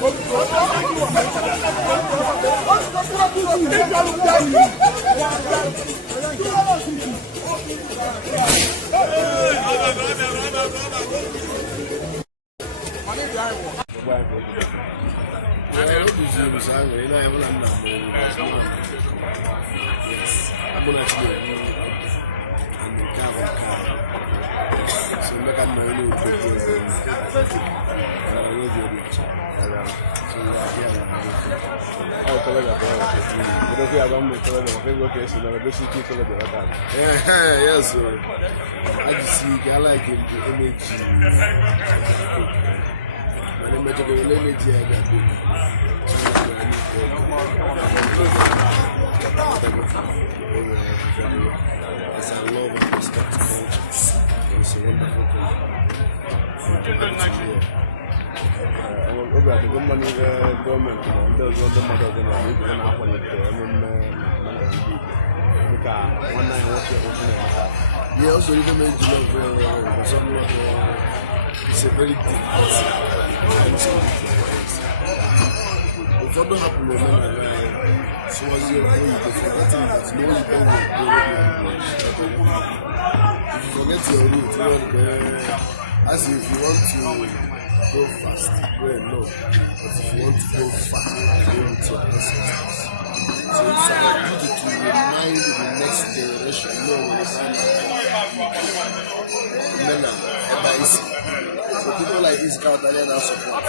Yes, I just see I like him to image. My name is as I love and respect culture. It's a wonderful thing. The money government does all the mother than I live in yeah, also even made you love some it's a very deep if I don't happen to remember so as you forget that no you don't forget your route as if you want to go fast, well, no. But if you want to go fast, go with your ancestors. So it's our duty to remind the next generation, no, so people like this count and then support.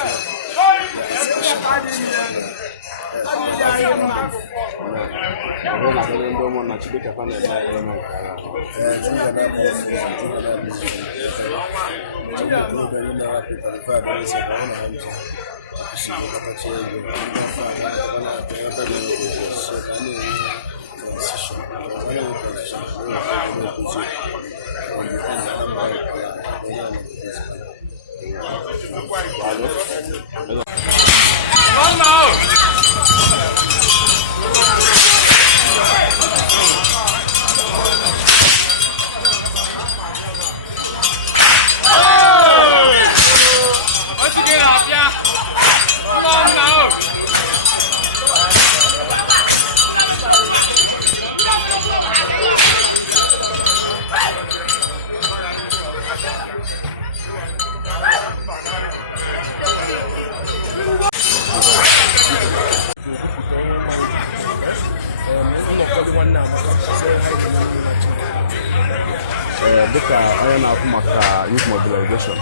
Dịka onye na-akwụ maka youth mobilization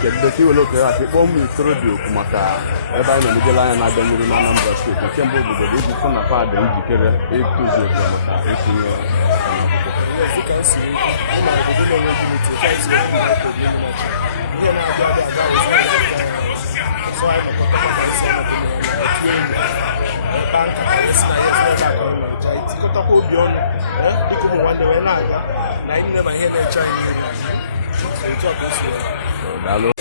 kedu ka iwere okere aka ịkpọ ụmụ ikorobịa okwu maka ebe anyị na-emejela anya na-abịa n'iru na Anambra steeti nke mbụ obodo iji fụ na fadị njikere ịkụzi okwu maka itinye Dalo.